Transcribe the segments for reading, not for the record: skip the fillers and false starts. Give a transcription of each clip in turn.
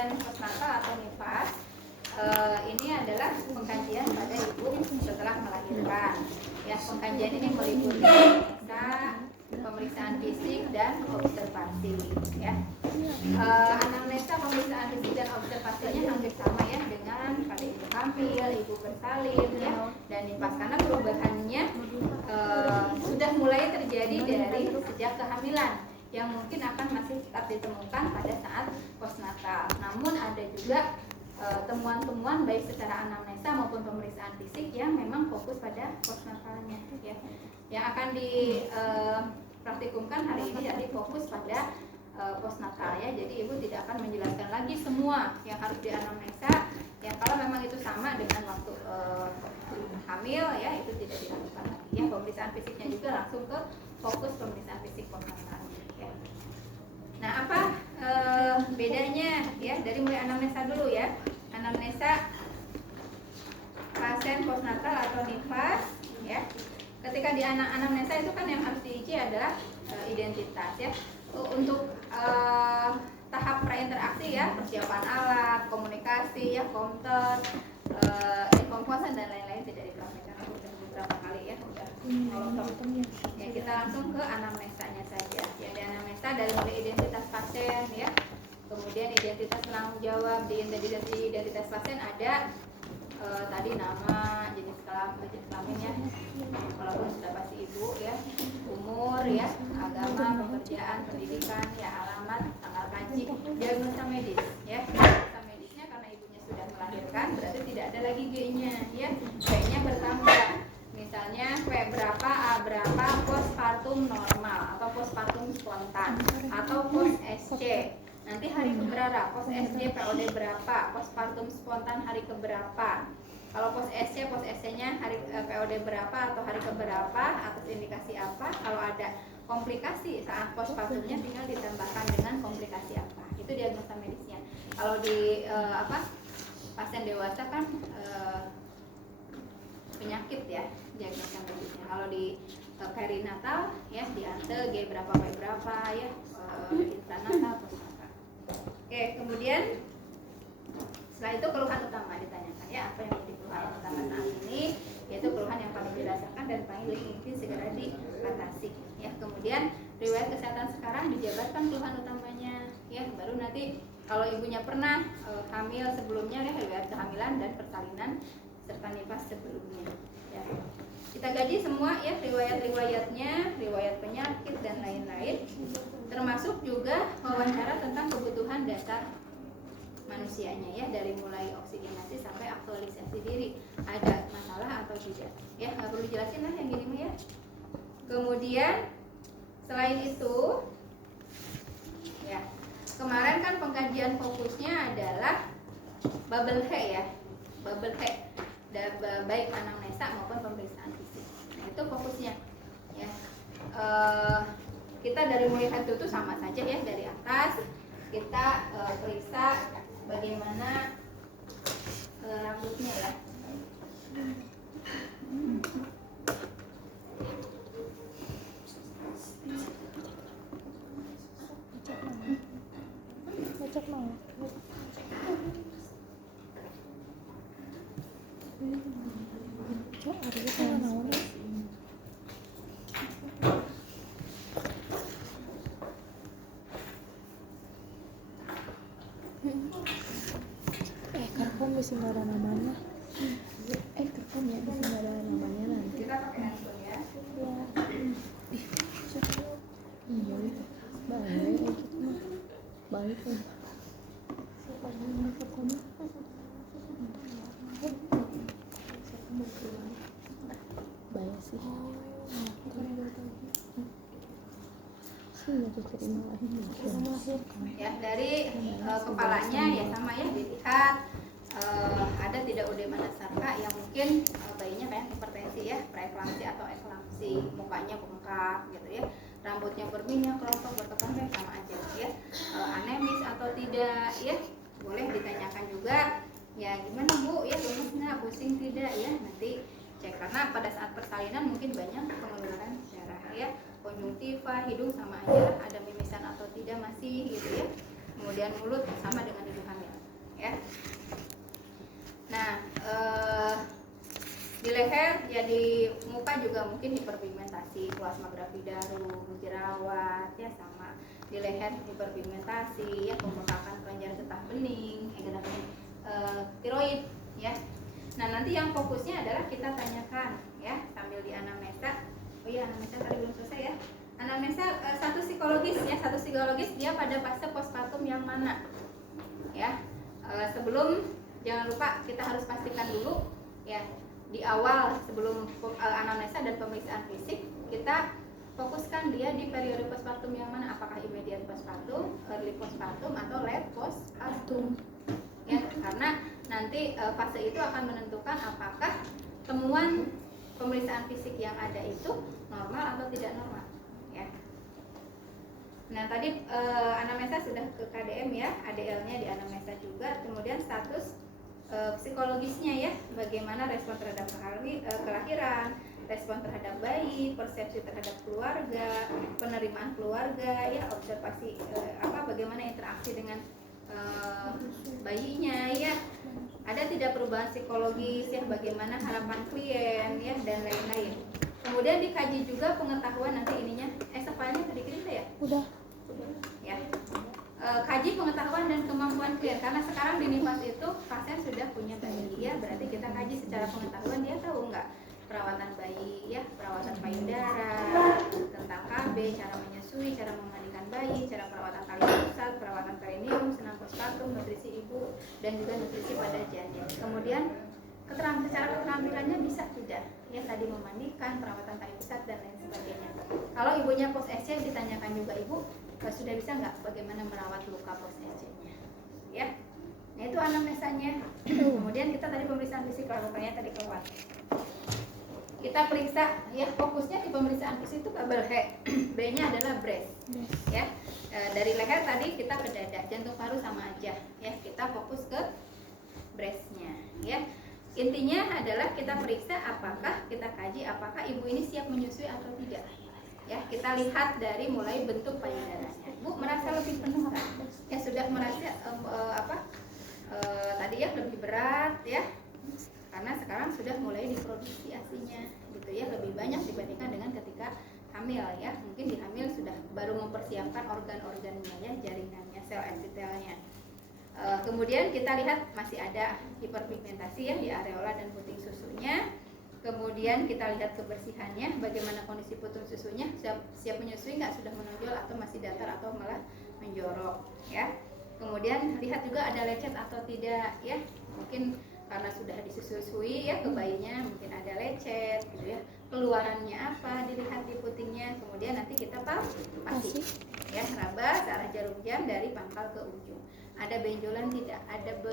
pengkajian postnatal atau nifas ini adalah pengkajian pada ibu setelah melahirkan. Ya, pengkajian ini meliputi pemeriksaan fisik dan observasi. Ya, anamnesa, pemeriksaan fisik dan observasinya hampir sama ya dengan pada ibu hamil, ibu bersalin, ya, dan nifas, karena perubahannya sudah mulai terjadi dari sejak kehamilan, yang mungkin akan masih tetap ditemukan pada saat postnatal. Namun ada juga temuan-temuan baik secara anamnesa maupun pemeriksaan fisik yang memang fokus pada postnatalnya, ya. Yang akan dipraktikumkan hari ini jadi fokus pada postnatal, ya. Jadi ibu tidak akan menjelaskan lagi semua yang harus dianamnesa. Ya, kalau memang itu sama dengan waktu hamil, ya, itu tidak dilakukan lagi. Ya, pemeriksaan fisiknya juga langsung ke fokus pemeriksaan fisik postnatal. Ya. Nah, apa bedanya, ya, dari mulai anamnesa dulu, ya. Anamnesa pasien postnatal atau nifas, ya. Ketika di anamnesa itu kan yang harus diuji adalah identitas, ya. Untuk tahap prainteraksi, ya, persiapan alat, komunikasi, ya, komputer, infomosan dan lain-lain tidak dipraktikkan beberapa kali, ya. Ya, kita langsung ke anamnesanya saja. Ya, di anamnesa dari mulai identitas pasien, ya. Kemudian identitas penanggung jawab. Di identitas pasien ada tadi nama, jenis kelaminnya, walaupun sudah pasti ibu, ya, umur, ya, agama, pekerjaan, pendidikan, ya, alamat, tanggal kaji, diagnosa medis, ya. Diagnosa medisnya karena ibunya sudah melahirkan berarti tidak ada lagi G-nya, ya. G-nya bertambah. Misalnya P berapa, A berapa, postpartum normal atau postpartum spontan atau post SC. Nanti hari keberapa, post SC POD berapa, postpartum spontan hari keberapa. Kalau post SC-nya hari POD berapa atau hari keberapa, atas indikasi apa. Kalau ada komplikasi saat postpartumnya tinggal ditambahkan dengan komplikasi apa. Itu diagnosa medisnya. Kalau di pasien dewasa kan penyakit, ya, diagnosa medisnya. Kalau di perinatal, ya, di ante G berapa Y berapa, ya, intranatal, postnatal. Oke, kemudian setelah itu keluhan utama ditanyakan, ya, apa yang menjadi keluhan utama saat ini, yaitu keluhan yang paling dirasakan dan paling mungkin segera diatasi, ya. Kemudian riwayat kesehatan sekarang dijabarkan keluhan utamanya, ya, baru nanti kalau ibunya pernah hamil sebelumnya, ya, riwayat kehamilan dan persalinan serta nifas sebelumnya, ya. Kita gaji semua, ya, riwayat-riwayatnya, riwayat penyakit dan lain-lain, termasuk juga wawancara tentang kebutuhan dasar manusianya, ya, dari mulai oksigenasi sampai aktualisasi diri, ada masalah atau tidak, ya, nggak perlu jelasin lah yang gini mah, ya. Kemudian selain itu, ya, kemarin kan pengkajian fokusnya adalah bubble hair, ya, bubble hair, baik anamnesa maupun pemeriksaan fisik. Nah, itu fokusnya, ya. Kita dari mulai head to sama saja, ya, dari atas kita periksa bagaimana rambutnya, ya. Karpon bisa nggak ada namanya. Karpon ya bisa nggak ada namanya nanti. Kita pakai handphone, ya. Iya gitu. Baik gitu mah. Baik lah. Baik sih. Ya, dari kepalanya, ya, sama, ya, dilihat ada tidak udema nasarka yang mungkin bayinya kayak hipertensi, ya, preeklamsi atau eklamsi, mukanya bengkak gitu, ya, rambutnya berminyak, kelompok berkepala sama aja, ya, anemis atau tidak, ya, boleh ditanyakan juga, ya, gimana Bu, ya, lemes nggak, pusing tidak, ya, nanti cek, karena pada saat persalinan mungkin banyak pengeluaran darah, ya, konjungtiva, hidung sama aja, ada mimisan atau tidak masih gitu, ya. Kemudian mulut sama dengan ibu hamil. juga mungkin hiperpigmentasi, plasmagrafi darum, jerawat ya, sama di leher hiperpigmentasi ya, pembengkakan kelenjar getah bening, tiroid ya. Nah, nanti yang fokusnya adalah kita tanyakan ya sambil di anamnesa. Oh iya, anamnesa tadi belum selesai ya. Anamnesa status psikologis ya, status psikologis dia pada fase postpartum yang mana ya. Sebelum, jangan lupa kita harus pastikan dulu ya, di awal sebelum anamnesa dan pemeriksaan fisik kita fokuskan dia di periode postpartum yang mana, apakah immediate postpartum, early postpartum, atau late postpartum ya, karena nanti fase itu akan menentukan apakah temuan pemeriksaan fisik yang ada itu normal atau tidak normal ya. Nah, tadi anamnesa sudah ke KDM ya, ADL-nya di anamnesa juga, kemudian status psikologisnya ya, bagaimana respon terhadap kelahiran, respon terhadap bayi, persepsi terhadap keluarga, penerimaan keluarga ya, observasi bagaimana interaksi dengan bayinya ya, ada tidak perubahan psikologis ya, bagaimana harapan klien ya, dan lain-lain. Kemudian dikaji juga pengetahuan nanti ininya, file-nya tadi kirim ya? Udah ya. Kaji pengetahuan dan kemampuan klien, karena sekarang di NIPAS itu pasien sudah punya bayi ya, berarti kita kaji secara pengetahuan dia tahu nggak perawatan bayi ya, perawatan payudara, tentang KB, cara menyusui, cara memandikan bayi, cara perawatan kali pusat, perawatan perineum, senam postpartum, nutrisi ibu, dan juga nutrisi pada janin. Kemudian secara keterampilannya bisa tidak ya, tadi memandikan, perawatan kali pusat, dan lain sebagainya. Kalau ibunya post SC ditanyakan juga, ibu sudah bisa nggak bagaimana merawat luka post SC-nya ya. Nah, itu anamnesanya. Kemudian kita tadi pemeriksaan fisik, lukanya tadi keluar, kita periksa ya, fokusnya di pemeriksaan fisik itu kabel H, B-nya adalah breast ya. Dari leher tadi kita ke dada, jantung paru sama aja ya, kita fokus ke breastnya ya. Intinya adalah kita periksa apakah, kita kaji apakah ibu ini siap menyusui atau tidak ya. Kita lihat dari mulai bentuk payudaranya, Bu merasa lebih penuh kan? Ya sudah merasa tadi ya lebih berat ya, karena sekarang sudah mulai diproduksi asinya gitu ya, lebih banyak dibandingkan dengan ketika hamil ya. Mungkin di hamil sudah baru mempersiapkan organ-organnya ya, jaringannya, sel epitelnya. Kemudian kita lihat masih ada hiperpigmentasi ya di areola dan puting susunya. Kemudian kita lihat kebersihannya, bagaimana kondisi puting susunya, siap menyusui nggak, sudah menonjol atau masih datar atau malah menjorok ya. Kemudian lihat juga ada lecet atau tidak ya, mungkin karena sudah disusui ya ke bayinya, mungkin ada lecet gitu ya. Keluarannya apa, dilihat di putingnya. Kemudian nanti kita pasti ya, raba arah jarum jam dari pangkal ke ujung. Ada benjolan tidak, ada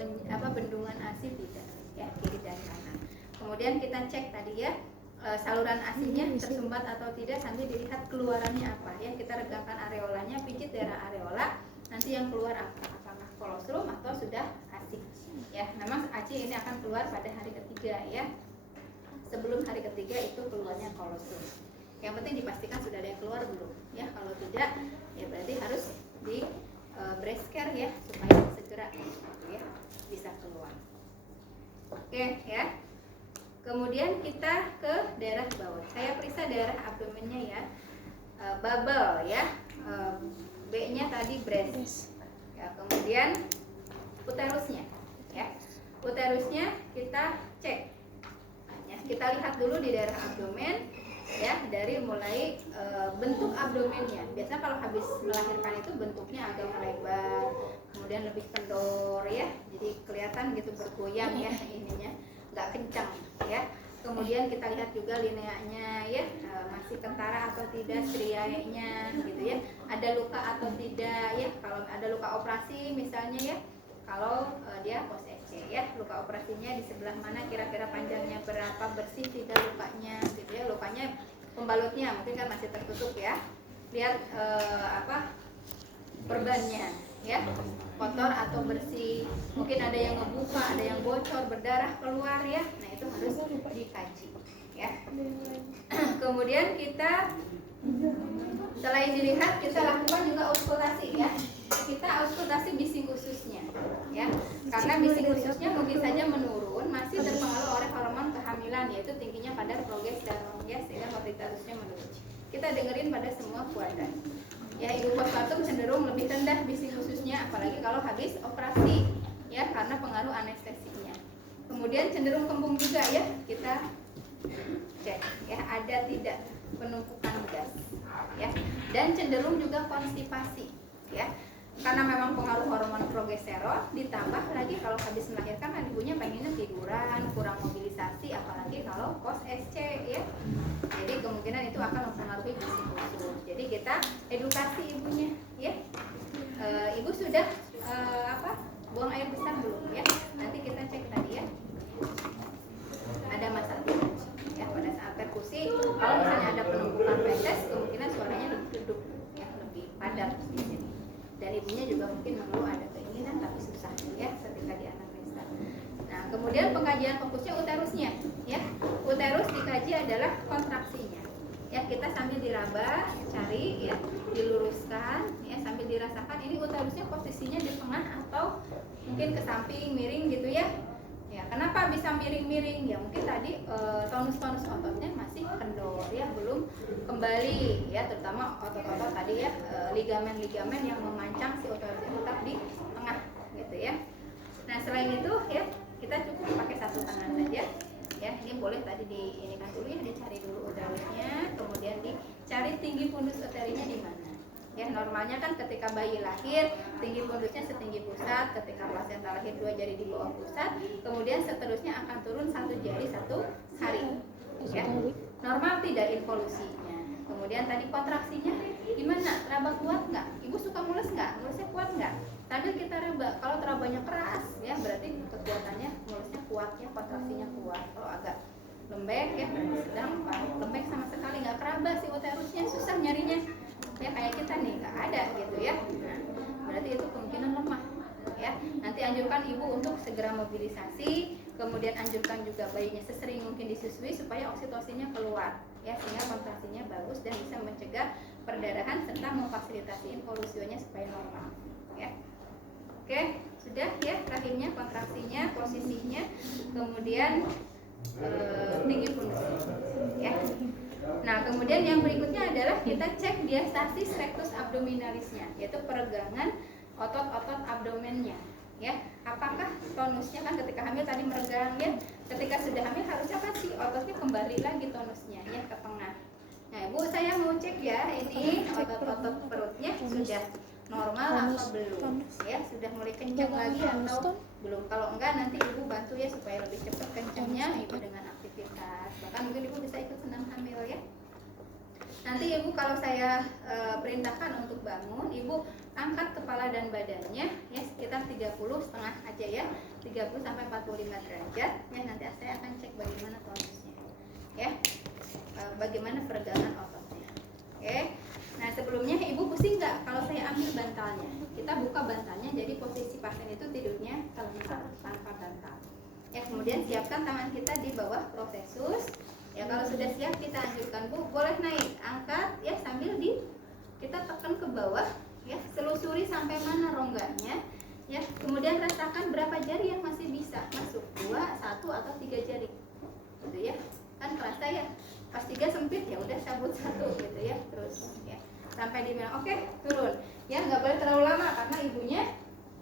bendungan ASI tidak ya, kiri dan kanan. Kemudian kita cek tadi ya, saluran ASINya tersumbat atau tidak, sambil dilihat keluarannya apa ya. Kita regangkan areolanya, pijit daerah areola, nanti yang keluar apa, apakah kolostrum atau sudah ASI ya. Memang ASI ini akan keluar pada hari ketiga ya, sebelum hari ketiga itu keluarnya kolostrum. Yang penting dipastikan sudah ada yang keluar belum ya. Kalau tidak ya berarti harus di breast care ya, supaya segera ya bisa keluar. Oke ya. Kemudian kita ke daerah bawah. Saya periksa daerah abdomennya ya, bubble ya, B-nya tadi breast ya. Kemudian uterusnya ya, uterusnya kita cek ya, kita lihat dulu di daerah abdomen ya, dari mulai bentuk abdomennya. Biasanya kalau habis melahirkan itu bentuknya agak melebar, kemudian lebih kendor ya, jadi kelihatan gitu bergoyang ya, ininya nggak kencang ya. Kemudian kita lihat juga lineanya ya, masih kentara atau tidak, strianya gitu ya, ada luka atau tidak ya. Kalau ada luka operasi misalnya ya, kalau dia post SC ya, luka operasinya di sebelah mana, kira-kira panjangnya berapa, bersih tidak lukanya gitu ya. Lukanya pembalutnya mungkin kan masih tertutup ya, lihat perbannya ya, kotor atau bersih, mungkin ada yang ngebuka, ada yang bocor, berdarah keluar ya. Nah itu harus dikaji ya. Kemudian kita selain dilihat, kita lakukan juga auskultasi ya. Kita auskultasi bising ususnya ya, karena bising ususnya mungkin saja menurun pun masih terpengaruh oleh hormon kehamilan, yaitu tingginya kadar progesteron, ya, sehingga mortalitasnya menurun. Kita dengerin pada semua kuadran. Ya, ibu postpartum cenderung lebih rendah BC khususnya, apalagi kalau habis operasi, ya, karena pengaruh anestesinya. Kemudian cenderung kembung juga, ya, kita cek, ya, ada tidak penumpukan gas, ya, dan cenderung juga konstipasi, ya, karena memang pengaruh hormon progesteron, ditambah lagi kalau habis melahirkan kan ibunya pengennya tiduran, kurang mobilisasi, apalagi kalau post SC, ya. Jadi kemungkinan itu akan mempengaruhi BC khusus. Jadi kita edukasi ibunya, ya. Ibu sudah buang air besar belum, ya? Nanti kita cek tadi, ya. Ada masalah, ya, pada saat perkusi. Kalau misalnya ada penumpukan feses, kemungkinan suaranya lebih duduk, ya, lebih padat di sini. Dan ibunya juga mungkin mengeluh ada keinginan tapi susah, ya, ketika di anamnesa. Nah, kemudian pengkajian fokusnya uterusnya, ya. Uterus dikaji adalah kontraksinya, ya, kita sambil diraba, cari, ya, diluruskan, ya, sambil dirasakan ini uterusnya posisinya di tengah atau mungkin ke samping, miring gitu, ya. Ya, kenapa bisa miring-miring? Ya mungkin tadi tonus-tonus ototnya masih kendor, ya, belum kembali, ya, terutama otot-otot tadi, ya, ligamen-ligamen yang memancang si uterus itu tetap di tengah, gitu, ya. Nah, selain itu, ya, kita cukup pakai satu tangan saja, ya. Ini boleh tadi diinikan dulu, ya, dicari dulu uterusnya, kemudian dicari tinggi fundus uterinya di mana. Ya, normalnya kan ketika bayi lahir tinggi fundusnya setinggi pusat, ketika plasenta lahir 2 jari di bawah pusat, kemudian seterusnya akan turun 1 jari 1 hari, ya. Normal tidak involusinya. Kemudian tadi kontraksinya gimana? Raba kuat nggak? Ibu suka mules nggak? Mulesnya kuat nggak? Sambil kita raba. Kalau terabanya keras, ya, berarti kekuatannya mulesnya kuat, ya, kontraksinya kuat. Kalau agak lembek, ya, sedang, lembek sama sekali nggak keraba si uterusnya, susah nyarinya, ya, kayak kita nih nggak ada gitu, ya. Nah, berarti itu kemungkinan lemah, ya. Nanti anjurkan ibu untuk segera mobilisasi, kemudian anjurkan juga bayinya sesering mungkin disusui supaya oksitosinnya keluar, ya, sehingga kontraksinya bagus dan bisa mencegah perdarahan serta memfasilitasi involusionya supaya normal, ya. Oke, sudah, ya, rahimnya, kontraksinya, posisinya, kemudian tinggi fundus, ya. Nah, kemudian yang berikutnya adalah kita cek diastasis rectus abdominalisnya, yaitu peregangan otot-otot abdomennya, ya. Apakah tonusnya, kan ketika hamil tadi meregang, ya, ketika sudah hamil harusnya kan si ototnya kembali lagi tonusnya, ya, ke tengah. Nah, ibu, saya mau cek, ya, ini otot-otot perutnya sudah normal atau belum, ya, sudah mulai kencang lagi atau belum. Kalau enggak nanti ibu bantu, ya, supaya lebih cepat kencangnya ibu dengan aktivitas, bahkan mungkin ibu bisa ikut senam hamil, ya. Nanti ibu kalau saya perintahkan untuk bangun, ibu angkat kepala dan badannya, ya, sekitar 30,5 aja, ya, 30 sampai 45 derajat, ya. Nanti saya akan cek bagaimana tonusnya, ya, bagaimana peregangan ototnya. Oke. Nah, sebelumnya ibu pusing nggak kalau saya ambil bantalnya? Kita buka bantalnya, jadi posisi pasien itu tidurnya telentang tanpa bantal. Ya, kemudian siapkan tangan kita di bawah protesus. Ya, kalau sudah siap kita anjurkan, Bu, boleh naik, angkat, ya, sambil kita tekan ke bawah, ya, selusuri sampai mana rongganya, ya. Kemudian rasakan berapa jari yang masih bisa masuk, 2, 1 atau 3 jari, gitu, ya. Kan kerasa, ya. Pas 3 sempit, ya udah cabut 1, gitu, ya, terus, ya, sampai di mana. Oke, turun, ya, nggak boleh terlalu lama karena ibunya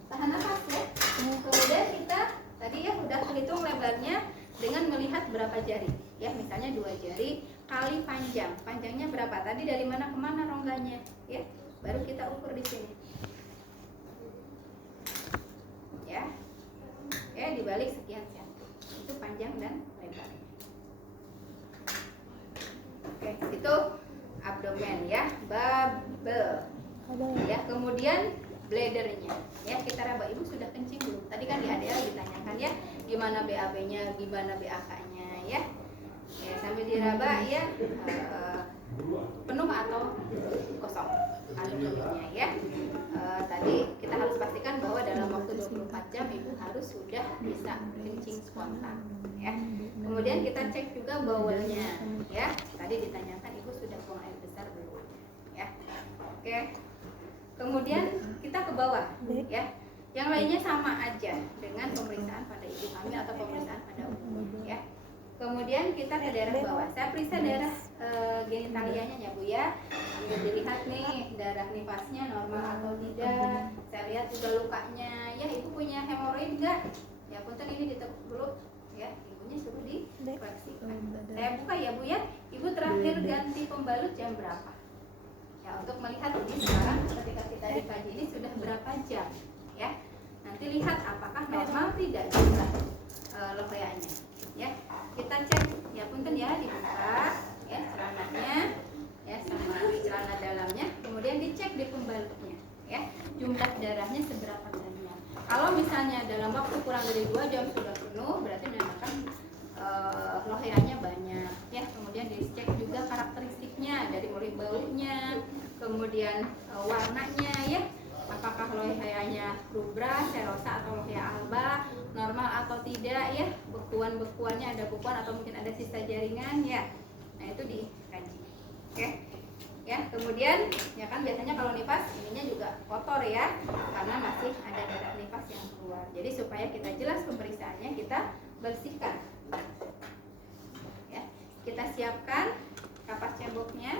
tahan nafas, ya. Kemudian kita tadi, ya, udah hitung lebarnya dengan melihat berapa jari, ya, misalnya 2 jari kali panjangnya berapa, tadi dari mana ke mana rongganya, ya, baru kita ukur di sini, ya. Dibalik sekian senti, itu panjang dan lebar. Oke, itu abdomen, ya, bubble, ya. Kemudian bladdernya, ya, kita raba. Ibu sudah kencing belum? Tadi kan di ADL ditanyakan, ya, gimana BAB-nya, gimana BAK-nya, ya. Ya, sambil diraba, ya, penuh atau kosong abdomennya, ya. Tadi kita harus pastikan bahwa dalam waktu 24 jam ibu harus sudah bisa kencing spontan, ya. Kemudian kita cek juga bowelnya, ya. Tadi ditanyakan ibu sudah buang air besar belum, ya. Oke. Kemudian kita ke bawah, ya. Yang lainnya sama aja dengan pemeriksaan pada ibu hamil atau pemeriksaan pada umum ya. Kemudian kita ke daerah bawah. Saya periksa daerah genitalianya ya Bu ya. Sambil dilihat nih darah nifasnya normal atau tidak. Saya lihat juga lukanya. Ya Ibu punya hemoroid enggak? Ya punten ini ditekuk dulu ya. Ibunya suruh dikoreksi. Saya buka ya Bu ya. Ibu terakhir ganti pembalut jam berapa? Ya untuk melihat ini sekarang ketika kita dikaji ini sudah berapa jam ya. Nanti lihat apakah normal tidak jumlah loheanya ya. Kita cek ya punten ya, dibuka ya celananya ya sama celana dalamnya, kemudian dicek di pembalutnya ya jumlah darahnya seberapa banyak. Kalau misalnya dalam waktu kurang dari 2 jam sudah penuh, berarti menandakan loheanya banyak ya. Kemudian dicek juga karakteristiknya dari mulai baunya, kemudian warnanya ya, apakah loheanya rubra, serosa atau lohea alba, normal atau tidak ya, bekuan-bekuannya ada bekuan atau mungkin ada sisa jaringan ya. Nah itu dikaji. Oke. Ya, kemudian ya kan biasanya kalau nifas ininya juga kotor ya, karena masih ada darah nifas yang keluar. Jadi supaya kita jelas pemeriksaannya, kita bersihkan. Ya, kita siapkan kapas ceboknya.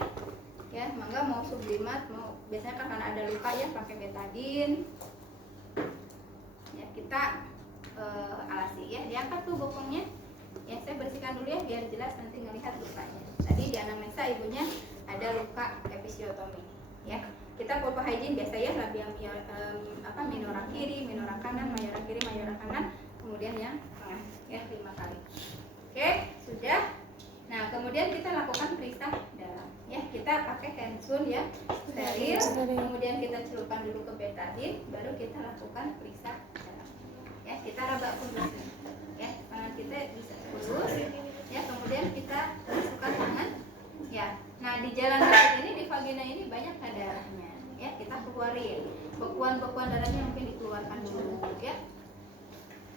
Ya, mangga mau sublimat, mau biasanya kan karena ada luka ya pakai betadine. Ya, kita alasi ya, diangkat tuh bokongnya. Ya, saya bersihkan dulu ya biar jelas nanti ngelihat lukanya. Tadi di anamnesa ibunya ada luka episiotomi. Ya, kita popo hygiene biasa ya, labia minora kiri, minora kanan, mayora kiri, mayora kanan, kemudian yang tengah ya 5 kali. Oke, sudah. Nah, kemudian kita lakukan periksa dalam. Ya, kita pakai handsun ya, steril. Kemudian kita celupkan dulu ke betadine, baru kita lakukan periksa dalam. Ya, kita raba kudusnya. Ya, tangan kita bisa kudus. Ya, kemudian kita masukkan tangan. Ya, nah di jalan kaki ini, di vagina ini banyak darahnya. Ya, kita keluarin. Bekuan-bekuan darahnya mungkin dikeluarkan dulu. Ya.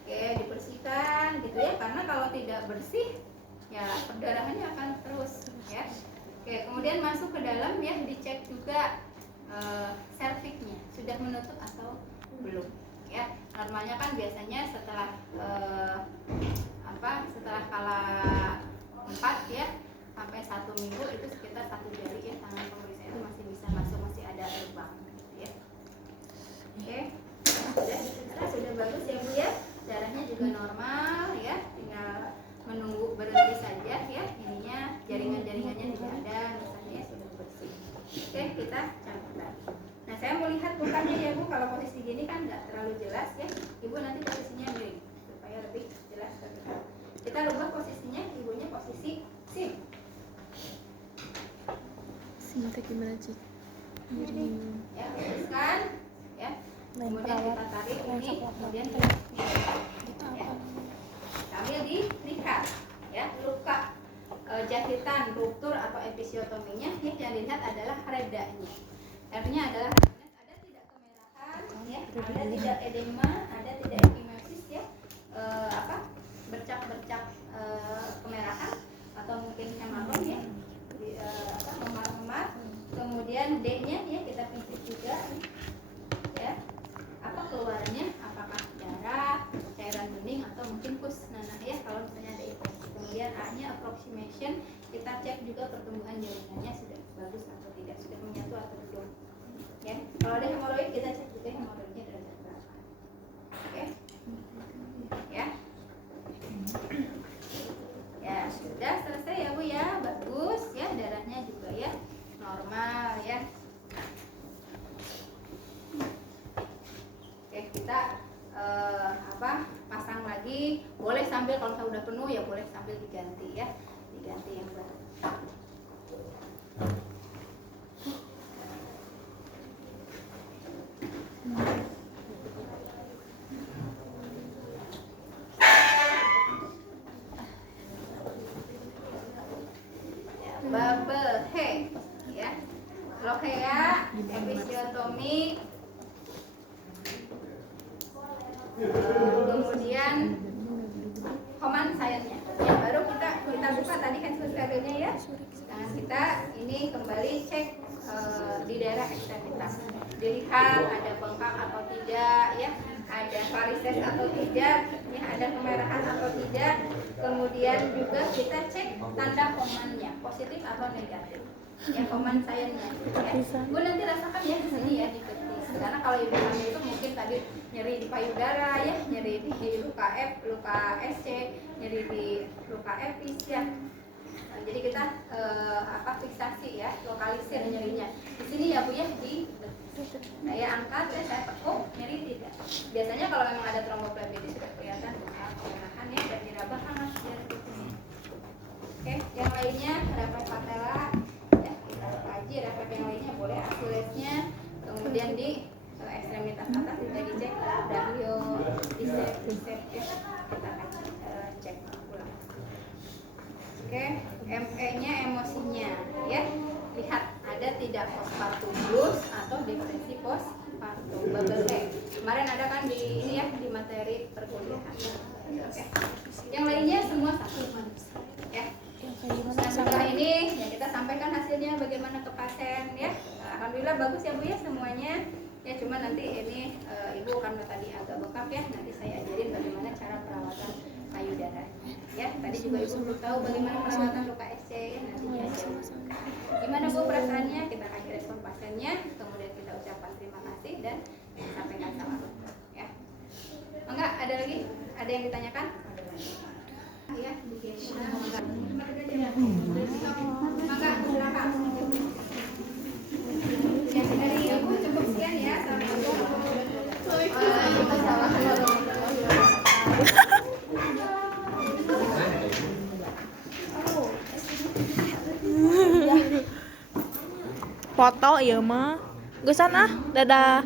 Oke, dibersihkan gitu ya, karena kalau tidak bersih ya perdarahannya akan terus ya. Oke, kemudian masuk ke dalam ya, dicek juga serviknya sudah menutup atau belum ya. Normalnya kan biasanya setelah setelah kala 4 ya sampai 1 minggu itu sekitar 1 jari ya, tangan pemeriksa itu masih bisa masuk, masih ada lubang ya. Oke, sudah bagus ya Bu ya, darahnya juga normal ya, tinggal menunggu berhenti saja ya, ininya jaringan-jaringannya tidak ada, misalnya sudah bersih. Oke, kita campurkan. Nah, saya mau lihat lukanya ya Bu, kalau posisi gini kan nggak terlalu jelas ya, Ibu nanti posisinya miring supaya lebih jelas ke kita. Kita rubah posisinya, ibunya posisi sim. Simtek gimana Cik? Ya, luruskan ya. Kemudian kita tarik ini, kemudian kita ya. Sambil dilihat ya, luka jahitan, ruptur atau episiotominya ya, yang dilihat adalah redanya. Artinya adalah ada tidak kemerahan ya, ada tidak edema, ada tidak ekimesis ya, bercak-bercak kemerahan atau mungkin hematom ya, memar-memar. Kemudian D-nya ya kita pincit juga ya, apa keluarnya, apakah darah, cairan bening atau mungkin pus nanah ya kalau misalnya ada itu. Kemudian A-nya approximation, kita cek juga pertumbuhan jaringannya sudah bagus atau tidak, sudah menyatu atau belum ya. Kalau ada hemoroid kita cek juga hemoroidnya derajat berapa. Oke ya. Ya, sudah selesai ya Bu ya, bagus ya, darahnya juga ya normal ya. Oke, kita pasang lagi, boleh sambil kalau sudah penuh ya boleh sambil diganti ya, diganti yang baru. Bubble head ya, lohea, episiotomi, kemudian Homan sayangnya ya, baru kita buka tadi handphone sterilnya ya. Nah, kita ini kembali cek di daerah ekstremitas, dilihat ada bengkak atau tidak ya, ada ada varises atau tidak, ya ada kemerahan atau tidak. Kemudian juga kita cek tanda komannya, positif atau negatif. Ya, koman sayangnya. Ya. Bu nanti rasakan ya di sini ya di betis. Karena kalau ibu hamil itu mungkin tadi nyeri di payudara ya, nyeri di luka SC, nyeri di luka epis ya. Nah, jadi kita fiksasi ya, lokalisir nyerinya. Di sini ya Bu ya di betis. Saya angkat ya, saya tekuk, nyeri tidak. Biasanya kalau memang ada tromboflebitis sudah kelihatan kemerahan ya dan diraba hangat ya. Oke, yang lainnya refleks patella ya, kita kaji refleks yang lainnya boleh Achillesnya, kemudian di ekstremitas atas kita dicek brachio, bicep ya, kita akan cek ulang. Oke, ME-nya emosinya ya, lihat ada tidak postpartum blues atau depresi postpartum bubble head. Kemarin ada kan di ini ya di materi perkuliahan. Oke. Yang lainnya semua satu ya. Nah, setelah ini ya kita sampaikan hasilnya bagaimana ke pasien ya. Alhamdulillah bagus ya Bu ya semuanya. Ya cuma nanti ini Ibu kan tadi agak bengkak ya. Nanti saya ajarin bagaimana cara perawatan payudara. Ya, tadi juga Ibu belum tahu bagaimana perawatan luka SC ya nanti diajarin. Gimana Bu perasaannya? Kita kasih respon pasiennya, kemudian kita ucapkan terima kasih dan sampaikan salam. Ya. Enggak, ada lagi? Ada yang ditanyakan? Ya, maka silakan. Ya, dari Ibu cukup sekian ya. Foto ya mah. Geus sana, dadah.